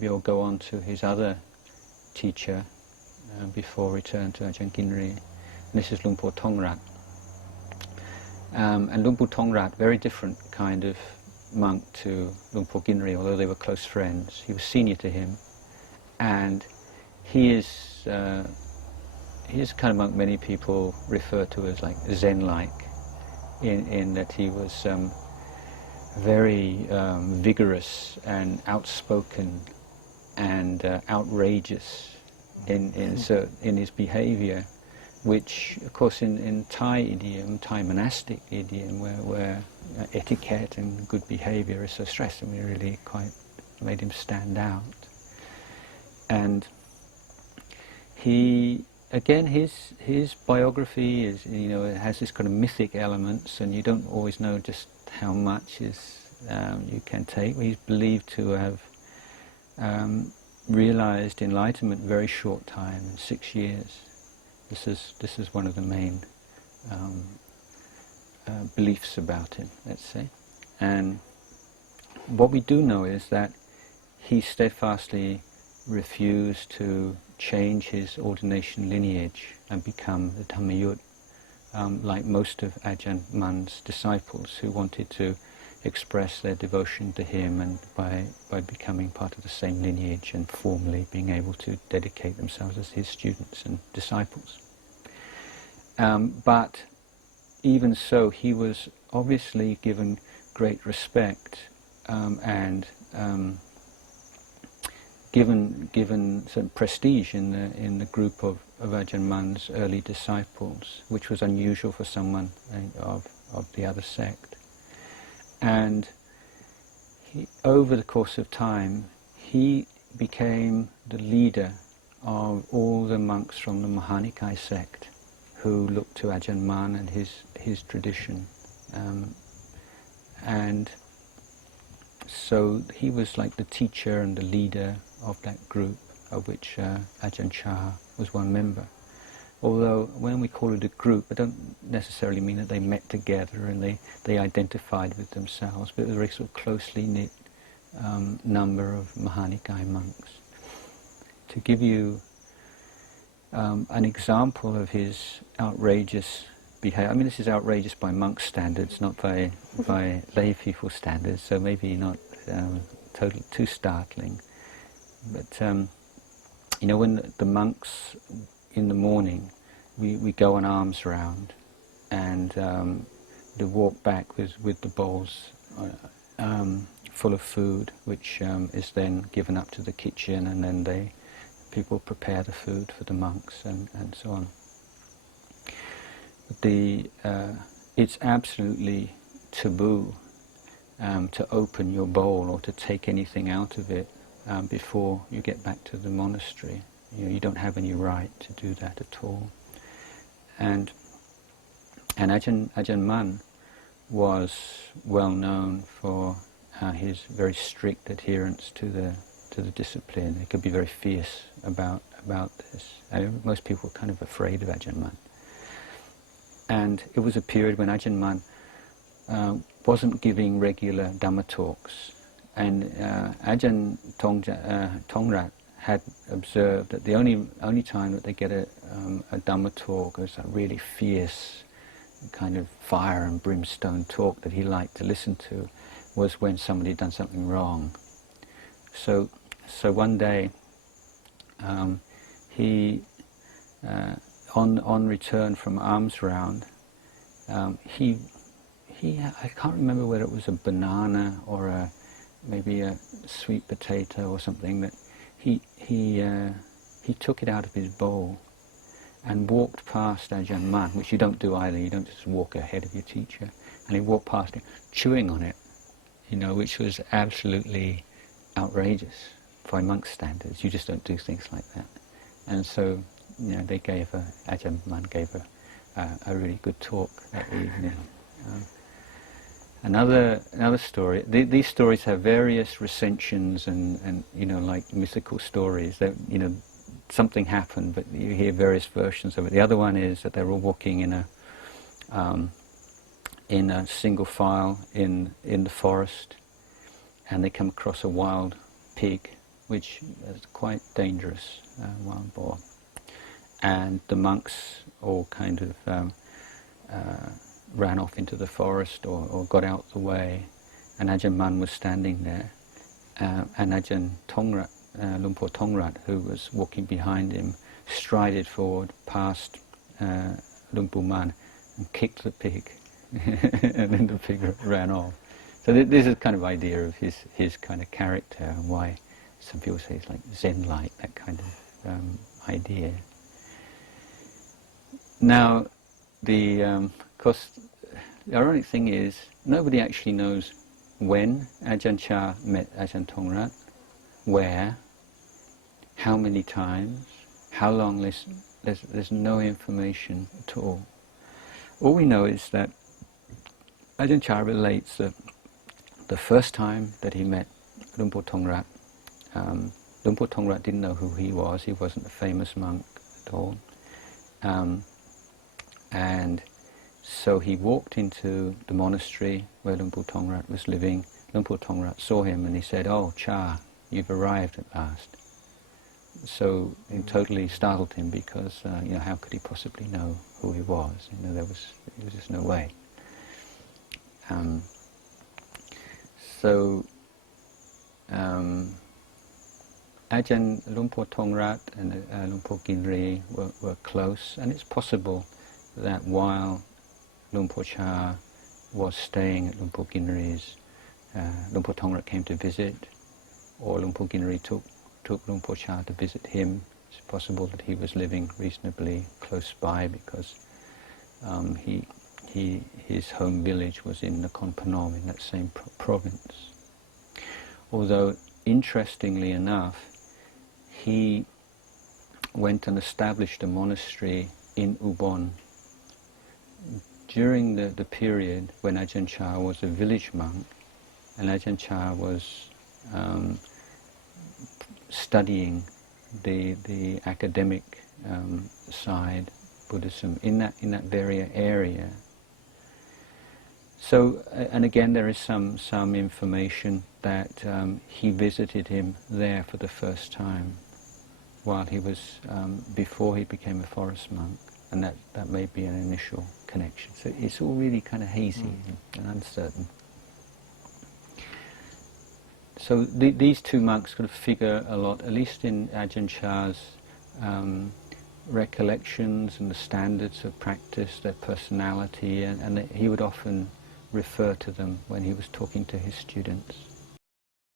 maybe or go on to his other teacher before return to Ajahn Ginri. And this is Luang Por Tongrat. And Luang Por Tongrat, very different kind of monk to Luang Por Ginri, although they were close friends. He was senior to him, and he is the kind of monk many people refer to as like Zen-like, in that he was very vigorous and outspoken and outrageous in his behavior, which of course in Thai idiom, Thai monastic idiom, where etiquette and good behavior is so stressed, and we really quite made him stand out. And he, again, his biography is, it has this kind of mythic elements, and you don't always know just how much you can take. He's believed to have realized enlightenment in very short time, in 6 years. This is one of the main beliefs about him, let's say. And what we do know is that he steadfastly refused to change his ordination lineage and become the Dhammayut, like most of Ajahn Mun's disciples who wanted to express their devotion to him and by becoming part of the same lineage and formally being able to dedicate themselves as his students and disciples. But even so, he was obviously given great respect and given some prestige in the group of Ajahn Mun's early disciples, which was unusual for someone of the other sect. And over the course of time, he became the leader of all the monks from the Mahanikai sect who looked to Ajahn Mun and his tradition. And so he was like the teacher and the leader of that group, of which Ajahn Chah was one member. Although when we call it a group, I don't necessarily mean that they met together and they identified with themselves, but it was a very sort of closely knit number of Mahanikai monks. To give you an example of his outrageous behavior, I mean this is outrageous by monk standards, not by lay people standards, so maybe not totally too startling. But when the monks in the morning, we go on alms round, and they walk back with the bowls full of food, which is then given up to the kitchen, and then people prepare the food for the monks and so on. It's absolutely taboo to open your bowl or to take anything out of it before you get back to the monastery. You don't have any right to do that at all. And Ajahn Mun was well known for his very strict adherence to the discipline. He could be very fierce about this. Most people were kind of afraid of Ajahn Mun. And it was a period when Ajahn Mun wasn't giving regular Dhamma talks. And Ajahn Tongrat had observed that the only time that they get a Dhamma talk was a really fierce kind of fire and brimstone talk that he liked to listen to was when somebody had done something wrong. So one day he on return from alms round, he I can't remember whether it was a banana or maybe a sweet potato or something, that he took it out of his bowl and walked past Ajahn Mun, which you don't do either. You don't just walk ahead of your teacher. And he walked past him, chewing on it, which was absolutely outrageous by monk standards. You just don't do things like that. And so, Ajahn Mun gave a really good talk that evening. Another story. These stories have various recensions and like mythical stories that something happened, but you hear various versions of it. The other one is that they're all walking in a single file in the forest, and they come across a wild pig which is quite dangerous wild boar. And the monks all kind of ran off into the forest or got out the way, and Ajahn Mun was standing there, and Ajahn Tongrat, Lumpur Tongrat, who was walking behind him, strided forward past Lumpur Mun and kicked the pig, and then the pig ran off. So this is kind of idea of his kind of character, and why some people say it's like Zen-like, that kind of idea. Now, of course, the ironic thing is, nobody actually knows when Ajahn Chah met Ajahn Tongrat, where, how many times, how long. There's no information at all. All we know is that Ajahn Chah relates that the first time that he met Lumpur Tongrat, Lumpur Tongrat didn't know who he was. He wasn't a famous monk at all. And so he walked into the monastery where Lumpur Tongrat was living. Lumpur Tongrat saw him and he said, "Oh, Cha, you've arrived at last." So it totally startled him, because how could he possibly know who he was? There was just no way. So Ajahn Lumpur Tongrat and Lumpur Ginri were close, and it's possible that while Lumpur Cha was staying at Lumpur Ginri's, Lumpur Tongrat came to visit, or Lumpur Ginri took Lumpur Cha to visit him. It's possible that he was living reasonably close by, because his home village was in Nakhon Phanom, in that same province. Although, interestingly enough, he went and established a monastery in Ubon during the period when Ajahn Chah was a village monk, and Ajahn Chah was studying the academic side Buddhism in that very area. So, and again, there is some information that he visited him there for the first time while he was before he became a forest monk, and that may be an initial connection. So it's all really kind of hazy and uncertain. So these two monks sort of figure a lot, at least in Ajahn Chah's recollections and the standards of practice, their personality, and he would often refer to them when he was talking to his students.